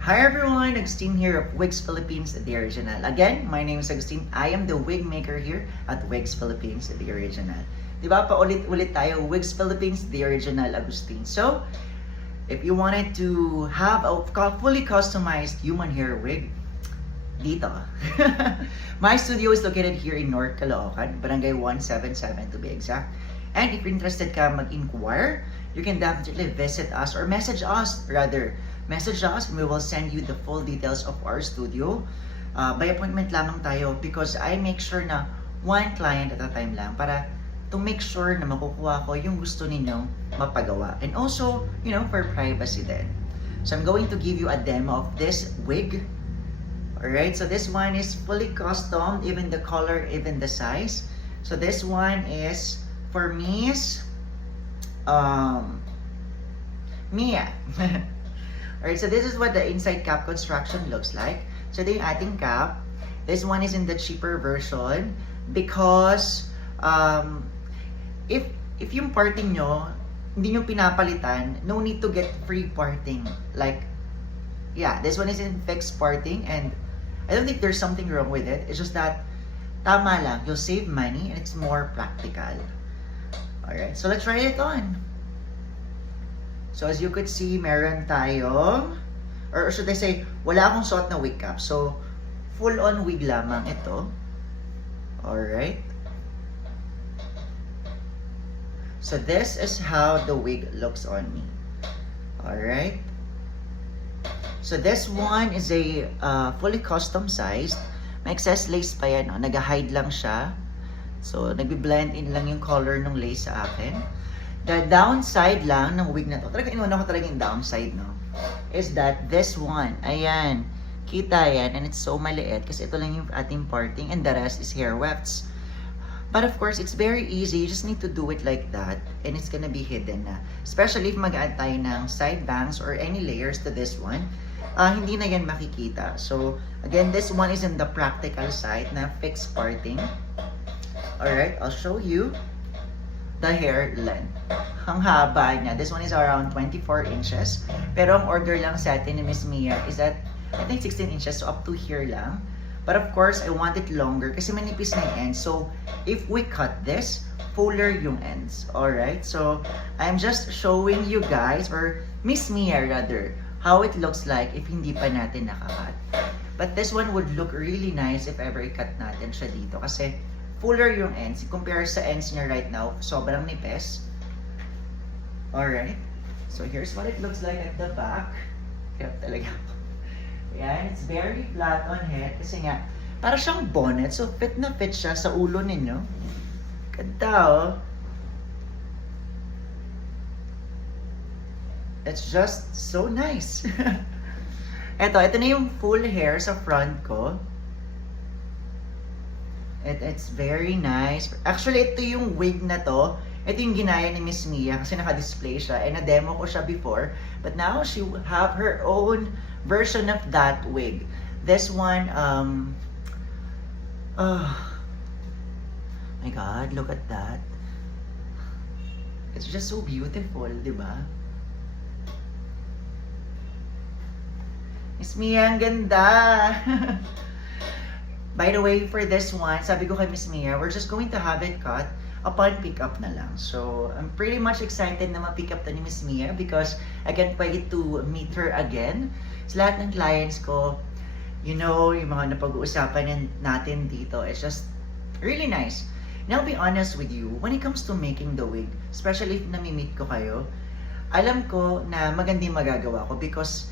Hi everyone, Agustin here of Wigs Philippines, the original. Again, my name is Agustin. I am the wig maker here at Wigs Philippines, the original. Diba pa ulit-ulit tayo, Wigs Philippines, the original Agustin. So, if you wanted to have a fully customized human hair wig, dito. My studio is located here in North Caloocan, Barangay 177 to be exact. And if you're interested ka mag-inquire, you can definitely visit us or message us rather. Message us and we will send you the full details of our studio. By appointment lamang tayo because I make sure na one client at a time lang para to make sure na makukuha ko yung gusto ninyo mapagawa. And also, for privacy din. So I'm going to give you a demo of this wig. Alright, so this one is fully custom, even the color, even the size. So this one is for Miss Mia. Alright, so this is what the inside cap construction looks like. So ito yung ating cap. This one is in the cheaper version because if yung parting nyo, hindi nyo pinapalitan, no need to get free parting. Like, yeah, this one is in fixed parting and I don't think there's something wrong with it. It's just that, tama lang, you'll save money and it's more practical. Alright, so let's try it on. So as you could see, meron tayong, or should I say, wala akong suot na wig cap. So, full-on wig lamang ito. Alright. So this is how the wig looks on me. Alright. So this one is a fully custom sized. May excess lace pa yan. No? Nag-hide lang siya. So, nagbi-blend in lang yung color ng lace sa akin. The downside lang ng wig na to, talaga inuuna ko talaga yung downside, no? Is that this one, ayan, kita yan, and it's so maliit kasi ito lang yung ating parting and the rest is hair wefts. But of course, it's very easy. You just need to do it like that and it's gonna be hidden na. Especially if mag-add tayo ng side bangs or any layers to this one, hindi na yan makikita. So, again, this one is in the practical side na fixed parting. Alright, I'll show you the hair length. Ang haba niya. This one is around 24 inches. Pero ang order lang sa atin ni Miss Mia is at, I think 16 inches, so up to here lang. But of course, I want it longer kasi manipis na yung ends. So, if we cut this, fuller yung ends. Alright? So, I'm just showing you guys, or Miss Mia rather, how it looks like if hindi pa natin nakakat. But this one would look really nice if ever i-cut natin siya dito kasi fuller yung ends. Compare sa ends niya right now, sobrang nipis. Alright. So here's what it looks like at the back. Hirap talaga. Ayan, it's very flat on head. Kasi nga, para siyang bonnet. So fit na fit siya sa ulo ninyo. Ganda oh. It's just so nice. Ito na yung full hair sa front ko. It's very nice. Actually, ito yung wig na to. Ito yung ginaya ni Miss Mia kasi naka-display siya. And na-demo ko siya before. But now, she will have her own version of that wig. This one, oh my God, look at that. It's just so beautiful, di ba? Miss Mia, ang ganda! By the way, for this one, sabi ko kay Miss Mia, we're just going to have it cut upon pick-up na lang. So, I'm pretty much excited na ma-pick up to ni Miss Mia because I can't wait to meet her again. Sa lahat ng clients ko, yung mga napag-uusapan natin dito, it's just really nice. And I'll be honest with you, when it comes to making the wig, especially if nami-meet ko kayo, alam ko na maganda yung magagawa ko because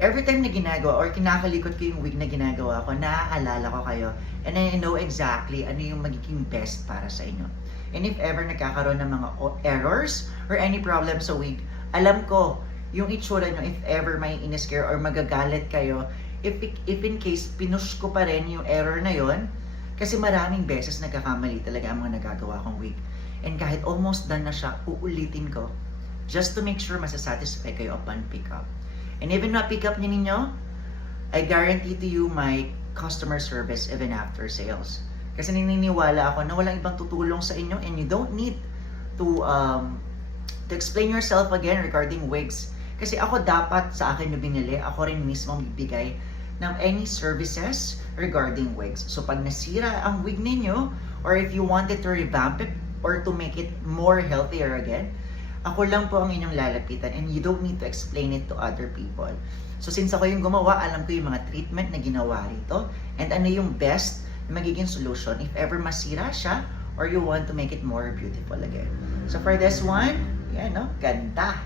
every time na ginagawa or kinakalikot ko yung wig na ginagawa ko, naaalala ko kayo and I know exactly ano yung magiging best para sa inyo. And if ever nagkakaroon ng mga errors or any problem sa wig, alam ko yung itsura nyo if ever may in-scare or magagalit kayo, if in case pinush ko pa rin yung error na yon, kasi maraming beses nagkakamali talaga ang mga nagagawa kong wig. And kahit almost done na siya, uulitin ko just to make sure masasatisfy kayo upon pick up. And even na pick up ninyo, I guarantee to you my customer service even after sales. Kasi naniniwala ako na walang ibang tutulong sa inyo and you don't need to explain yourself again regarding wigs. Kasi ako dapat sa akin na binili, ako rin mismo bibigay ng any services regarding wigs. So pag nasira ang wig ninyo, or if you wanted to revamp it or to make it more healthier again, ako lang po ang inyong lalapitan and you don't need to explain it to other people. So since ako yung gumawa, alam ko yung mga treatment na ginawa rito and ano yung best na magiging solution if ever masira siya or you want to make it more beautiful again. So for this one, yan no, ganda.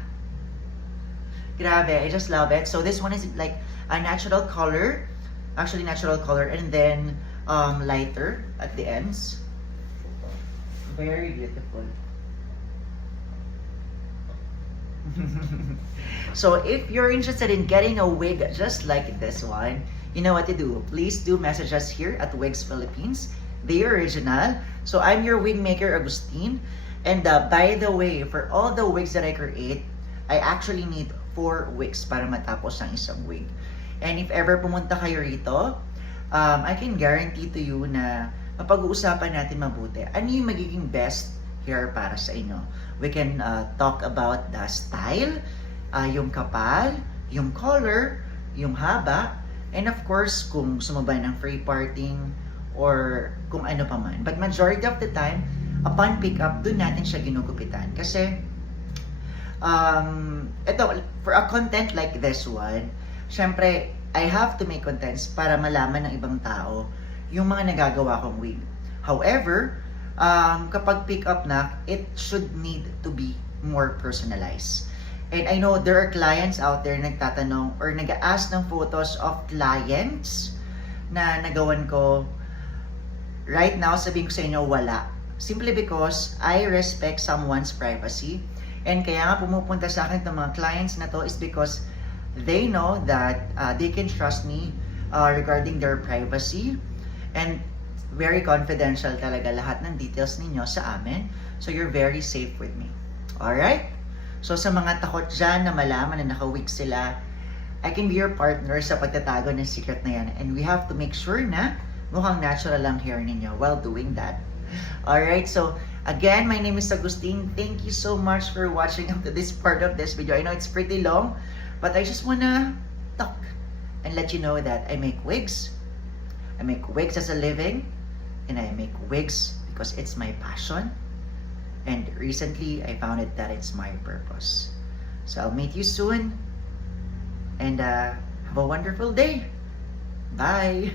Grabe, I just love it. So this one is like a natural color, actually natural color, and then lighter at the ends. Very beautiful. So if you're interested in getting a wig just like this one, you know what to do. Please do message us here at Wigs Philippines, the original. So I'm your wig maker, Agustin. And by the way, for all the wigs that I create, I actually need 4 wigs para matapos ang isang wig. And if ever pumunta kayo rito, I can guarantee to you na mapag-uusapan natin mabuti. Ano yung magiging best hair para sa inyo? We can talk about the style, yung kapal, yung color, yung haba, and of course, kung sumabay ng free parting or kung ano pa man. But majority of the time, upon pick up, dun natin siya ginugupitan. Kasi, ito, for a content like this one, syempre, I have to make contents para malaman ng ibang tao yung mga nagagawa kong wig. However, kapag pick up na, it should need to be more personalized. And I know there are clients out there nagtatanong or nag-ask ng photos of clients na nagawan ko. Right now, sabihin ko sa inyo, wala. Simply because I respect someone's privacy. And kaya nga pumupunta sa akin itong mga clients na to is because they know that they can trust me regarding their privacy. And very confidential talaga lahat ng details ninyo sa amin. So you're very safe with me. Alright? So sa mga takot dyan na malaman na naka-wig sila, I can be your partner sa pagtatago ng secret na yan. And we have to make sure na mukhang natural lang hair ninyo while doing that. Alright, so again, my name is Agustin. Thank you so much for watching up to this part of this video. I know it's pretty long, but I just wanna talk and let you know that I make wigs. I make wigs as a living, and I make wigs because it's my passion. And recently, I found it that it's my purpose. So I'll meet you soon, and have a wonderful day. Bye!